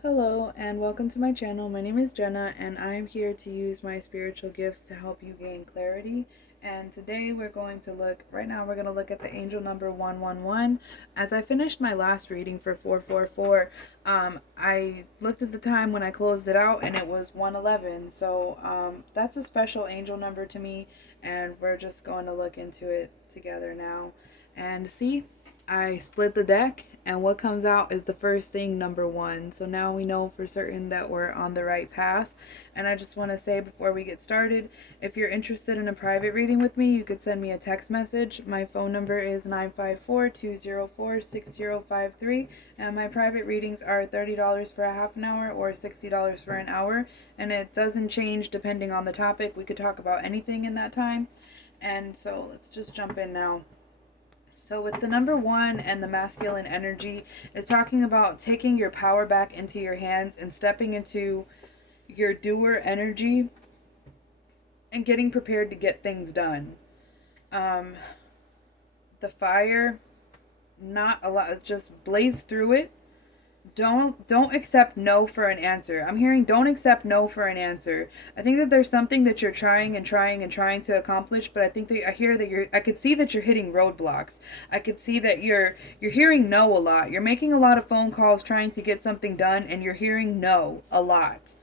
Hello and welcome to my channel. My name is Jenna and I'm here to use my spiritual gifts to help you gain clarity. And today we're going to look, at the angel number 111. As I finished my last reading for 444, I looked at the time when I closed it out and it was 111. So that's a special angel number to me, and we're just going to look into it together now and see. I split the deck, and what comes out is the first thing, number one. So now we know for certain that we're on the right path. And I just want to say before we get started, if you're interested in a private reading with me, you could send me a text message. My phone number is 954-204-6053, and my private readings are $30 for a half an hour or $60 for an hour. And it doesn't change depending on the topic. We could talk about anything in that time. And so let's just jump in now. So, with the number one and the masculine energy, is talking about taking your power back into your hands and stepping into your doer energy and getting prepared to get things done. Um, the fire, not a lot, just blaze through it. Don't accept no for an answer. I'm hearing don't accept no for an answer. I think that there's something that you're trying and trying and trying to accomplish, but I think that I hear that I could see that you're hitting roadblocks. I could see that you're hearing no a lot. You're making a lot of phone calls trying to get something done and you're hearing no a lot.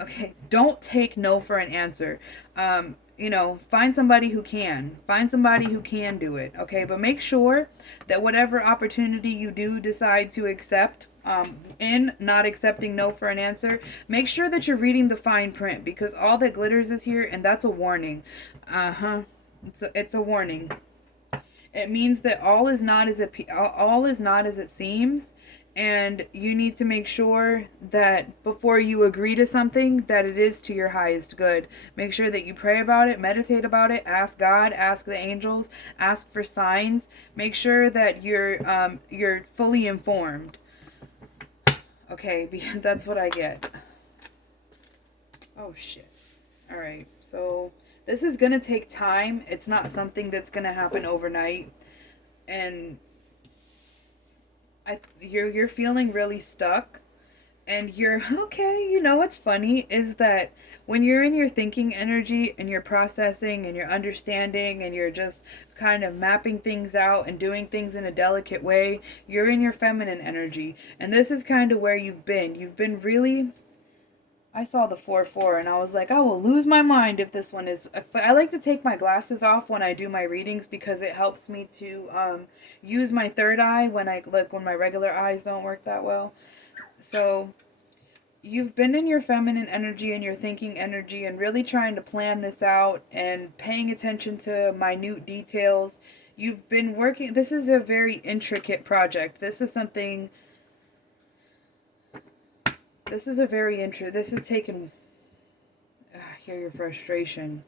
Okay, don't take no for an answer. Find somebody who can. Find somebody who can do it. Okay, but make sure that whatever opportunity you do decide to accept, in not accepting no for an answer, make sure that you're reading the fine print, because all that glitters is here, and that's a warning. It's a warning. It means that all is not as it seems, and you need to make sure that before you agree to something, that it is to your highest good. Make sure that you pray about it, meditate about it, ask God, ask the angels, ask for signs. Make sure that you're fully informed. Okay, because that's what I get. Oh shit. All right, so this is gonna take time. It's not something that's gonna happen overnight, and you're feeling really stuck, and you're okay. You know what's funny is that when you're in your thinking energy and you're processing and you're understanding and you're just kind of mapping things out and doing things in a delicate way, you're in your feminine energy, and this is kind of where you've been. You've been really, I saw the 4-4 and I was like, I will lose my mind if this one is. But I like to take my glasses off when I do my readings because it helps me to use my third eye when when my regular eyes don't work that well. So you've been in your feminine energy and your thinking energy and really trying to plan this out and paying attention to minute details. You've been working. This is a very intricate project. This is something. This is a very This is taken. I hear your frustration.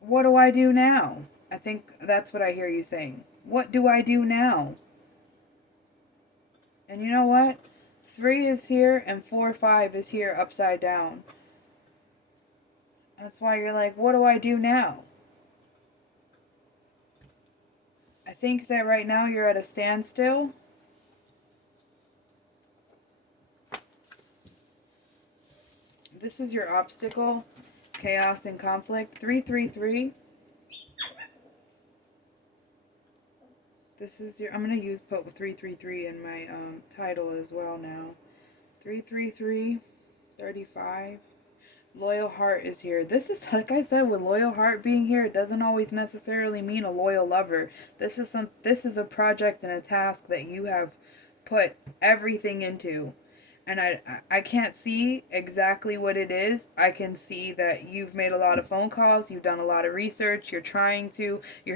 What do I do now? I think that's what I hear you saying. What do I do now? And you know what? 3 is here and 4-5 is here upside down. That's why you're like, what do I do now? I think that right now you're at a standstill. This is your obstacle, chaos and conflict. 333. This is your. I'm gonna use put 333 in my title as well now. 333, 35. Loyal heart is here. This is, like I said, with loyal heart being here, it doesn't always necessarily mean a loyal lover. This is a project and a task that you have put everything into. And I can't see exactly what it is. I can see that you've made a lot of phone calls, you've done a lot of research, you're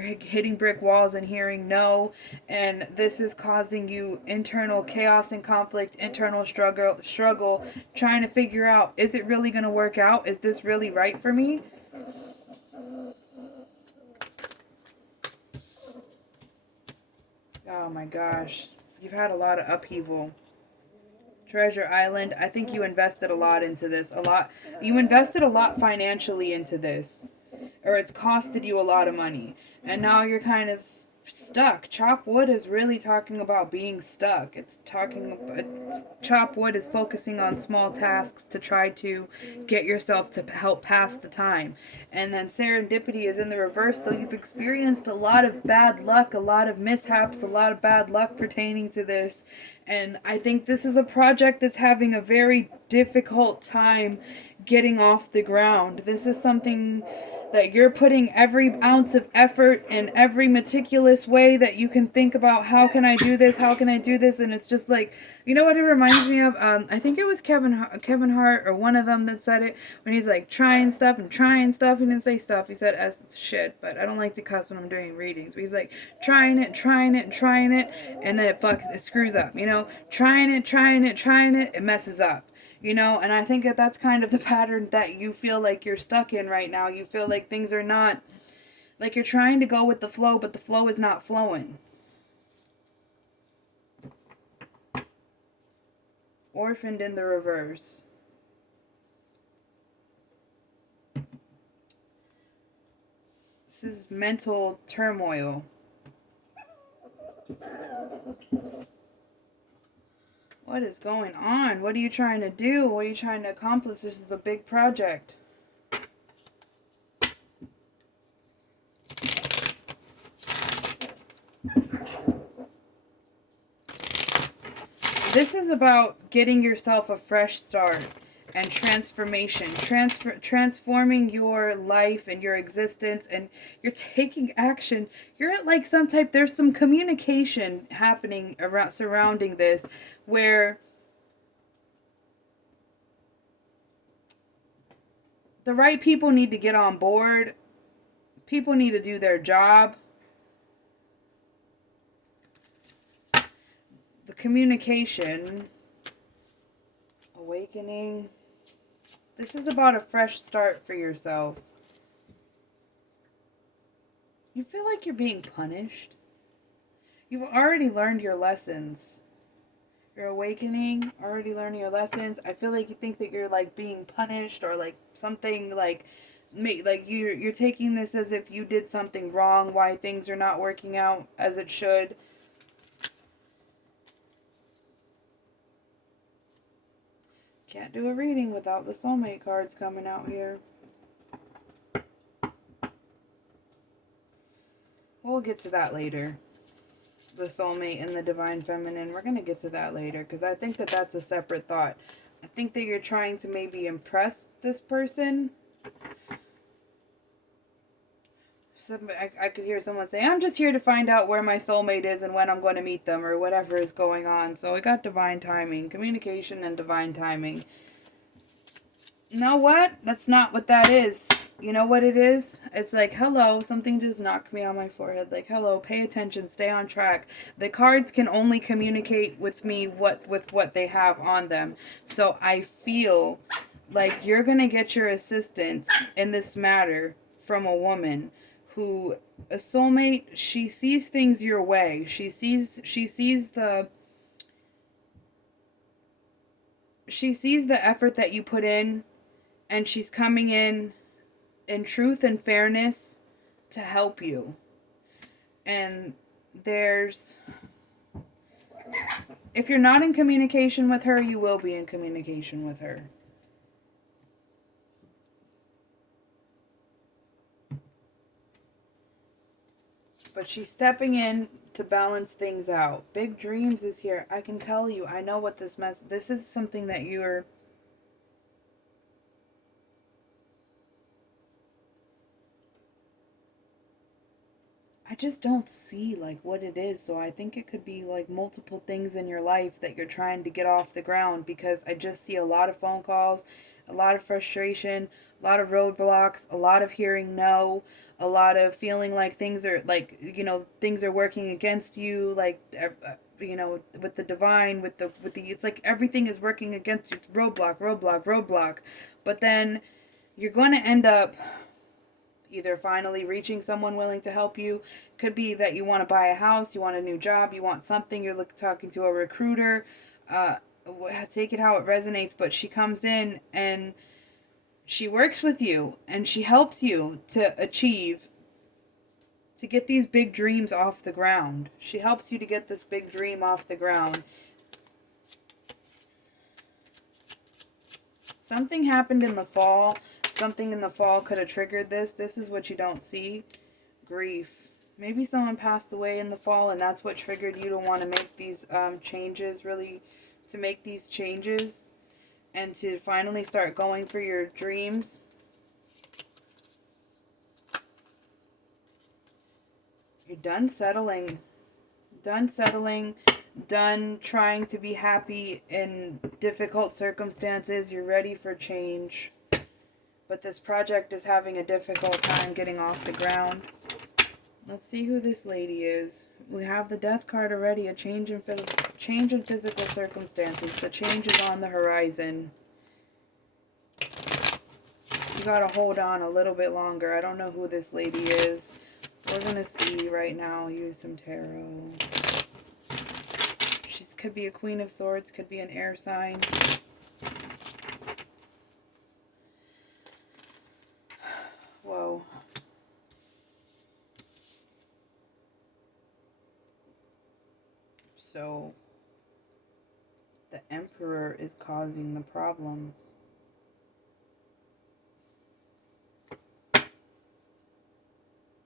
hitting brick walls and hearing no, and this is causing you internal chaos and conflict, internal struggle, trying to figure out, is it really going to work out? Is this really right for me? Oh my gosh. You've had a lot of upheaval. Treasure Island. I think you invested a lot into this. You invested a lot financially into this. Or it's costed you a lot of money. And now you're kind of stuck. Chop wood is really talking about being stuck. Chop wood is focusing on small tasks to try to get yourself to help pass the time. And then serendipity is in the reverse, so you've experienced a lot of bad luck, a lot of mishaps, a lot of bad luck pertaining to this. And I think this is a project that's having a very difficult time getting off the ground. This is something that you're putting every ounce of effort in every meticulous way that you can think about. How can I do this? How can I do this? And it's just like, you know what it reminds me of? I think it was Kevin Hart or one of them that said it when he's like trying stuff and trying stuff. He didn't say stuff. He said as shit, but I don't like to cuss when I'm doing readings. But he's like trying it, trying it, trying it, and then it screws up. You know, trying it, trying it, trying it, it messes up. You know, and I think that that's kind of the pattern that you feel like you're stuck in right now. You feel like things are not, like you're trying to go with the flow, but the flow is not flowing. Orphaned in the reverse. This is mental turmoil. What is going on? What are you trying to do? What are you trying to accomplish? This is a big project. This is about getting yourself a fresh start and transformation. Transforming your life and your existence, and you're taking action. You're at like there's some communication happening around surrounding this where the right people need to get on board. People need to do their job. The communication, awakening. This is about a fresh start for yourself. You feel like you're being punished. You've already learned your lessons. You're awakening, already learning your lessons. I feel like you think that you're like being punished or like something like you're taking this as if you did something wrong, why things are not working out as it should. Can't do a reading without the soulmate cards coming out here. We'll get to that later. The soulmate and the divine feminine. We're going to get to that later because I think that that's a separate thought. I think that you're trying to maybe impress this person. I could hear someone say, I'm just here to find out where my soulmate is and when I'm going to meet them or whatever is going on. So I got divine timing, communication and divine timing. You know what? That's not what that is. You know what it is? It's like, hello, something just knocked me on my forehead. Like, hello, pay attention, stay on track. The cards can only communicate with me with what they have on them. So I feel like you're going to get your assistance in this matter from a woman who, a soulmate, she sees things your way. She sees the effort that you put in, and she's coming in truth and fairness to help you. And if you're not in communication with her, you will be in communication with her. But she's stepping in to balance things out. Big dreams is here. I can tell you, I know what this is something that you're I just don't see like what it is. So I think it could be like multiple things in your life that you're trying to get off the ground, because I just see a lot of phone calls, a lot of frustration, a lot of roadblocks, a lot of hearing no, a lot of feeling like things are like, things are working against you, like, with the divine, with the, it's like everything is working against you. It's roadblock. But then you're going to end up either finally reaching someone willing to help you. Could be that you want to buy a house, you want a new job, you want something, you're talking to a recruiter. Take it how it resonates, but she comes in and she works with you and she helps you to achieve to get these big dreams off the ground. She helps you to get this big dream off the ground. Something happened in the fall. Something in the fall could have triggered this. This is what you don't see. Grief. Maybe someone passed away in the fall, and that's what triggered you to want to make these changes, really, to make these changes and to finally start going for your dreams. You're done settling. Done settling. Done trying to be happy in difficult circumstances. You're ready for change. But this project is having a difficult time getting off the ground. Let's see who this lady is. We have the death card already. A change in physical circumstances. The change is on the horizon. You gotta hold on a little bit longer. I don't know who this lady is. We're gonna see right now. Use some tarot. She could be a Queen of Swords. Could be an air sign. Whoa. So, the Emperor is causing the problems.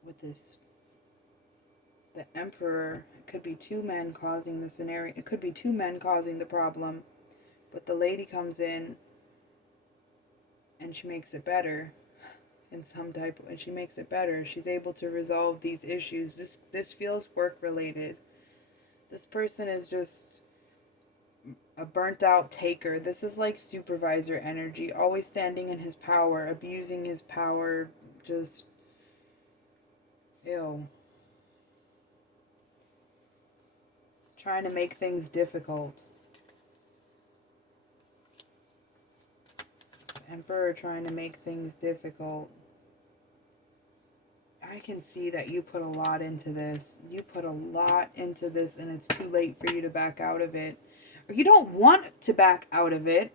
With this, the Emperor, it could be two men causing the scenario. It could be two men causing the problem. But the lady comes in and she makes it better. In some type, and she makes it better. She's able to resolve these issues. This feels work related. This person is just a burnt out taker. This is like supervisor energy, always standing in his power, abusing his power, just ew. Trying to make things difficult. Emperor trying to make things difficult. I can see that you put a lot into this. You put a lot into this, and it's too late for you to back out of it. Or you don't want to back out of it.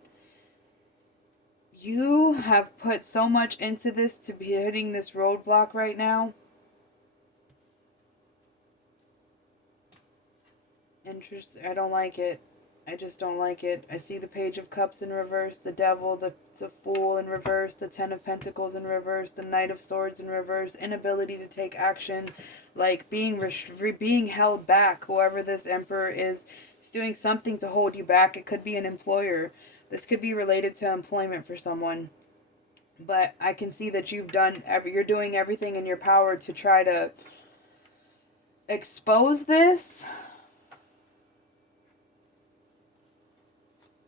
You have put so much into this to be hitting this roadblock right now. I don't like it. I just don't like it. I see the Page of Cups in reverse, the Devil, the Fool in reverse, the Ten of Pentacles in reverse, the Knight of Swords in reverse, inability to take action, like being held back. Whoever this Emperor is doing something to hold you back. It could be an employer. This could be related to employment for someone. But I can see that you're doing everything in your power to try to expose this.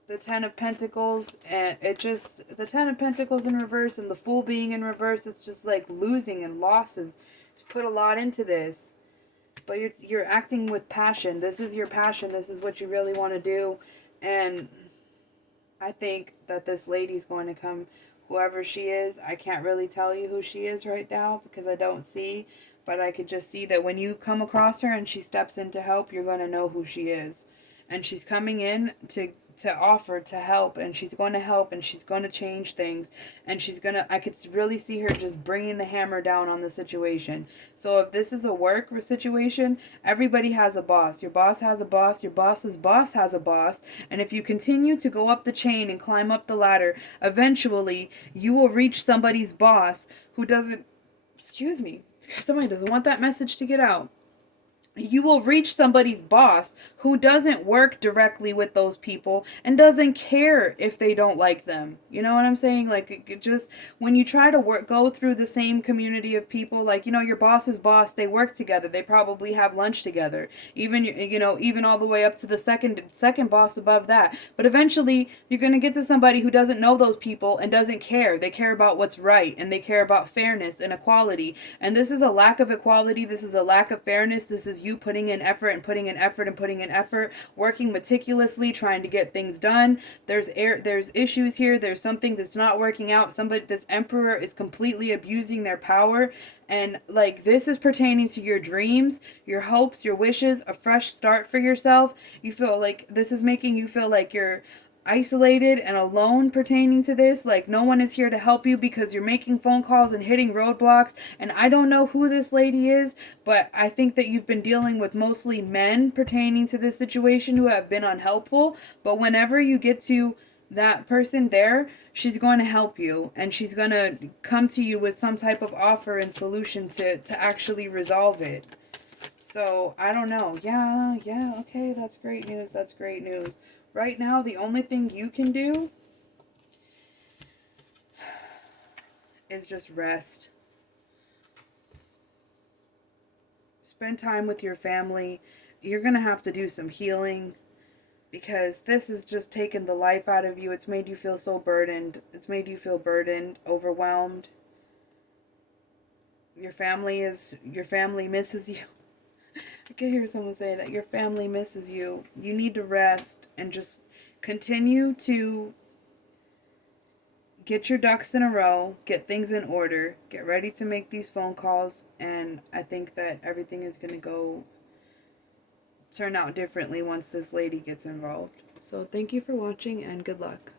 The Ten of Pentacles, and the Ten of Pentacles in reverse and the Fool being in reverse, it's just like losing and losses. You put a lot into this, but you're acting with passion. This is your passion. This is what you really want to do, and I think that this lady's going to come, whoever she is. I can't really tell you who she is right now because I don't see, but I could just see that when you come across her and she steps in to help, you're going to know who she is, and she's coming in to offer to help, and she's going to help, and she's going to change things, and I could really see her just bringing the hammer down on the situation. So if this is a work situation, everybody has a boss. Your boss has a boss, your boss's boss has a boss, and if you continue to go up the chain and climb up the ladder, eventually you will reach somebody's boss who doesn't, somebody doesn't want that message to get out. You will reach somebody's boss who doesn't work directly with those people and doesn't care if they don't like them. You know what I'm saying? Like, it just, when you try to go through the same community of people, like, your boss's boss, they work together. They probably have lunch together. Even all the way up to the second boss above that. But eventually, you're going to get to somebody who doesn't know those people and doesn't care. They care about what's right, and they care about fairness and equality. And this is a lack of equality. This is a lack of fairness. This is you putting in effort and putting in effort and putting in effort, working meticulously, trying to get things done. There's issues here. There's something that's not working out. This Emperor is completely abusing their power, and like, this is pertaining to your dreams, your hopes, your wishes, a fresh start for yourself. You feel like this is making you feel like you're isolated and alone pertaining to this. Like, no one is here to help you because you're making phone calls and hitting roadblocks. And I don't know who this lady is, but I think that you've been dealing with mostly men pertaining to this situation who have been unhelpful. But whenever you get to that person there, she's going to help you, and she's going to come to you with some type of offer and solution to actually resolve it. So, I don't know. Yeah, okay, that's great news. That's great news. Right now, the only thing you can do is just rest. Spend time with your family. You're going to have to do some healing because this has just taken the life out of you. It's made you feel so burdened. It's made you feel burdened, overwhelmed. Your family misses you. I can hear someone say that your family misses you. You need to rest and just continue to get your ducks in a row, get things in order, get ready to make these phone calls, and I think that everything is going to turn out differently once this lady gets involved. So thank you for watching and good luck.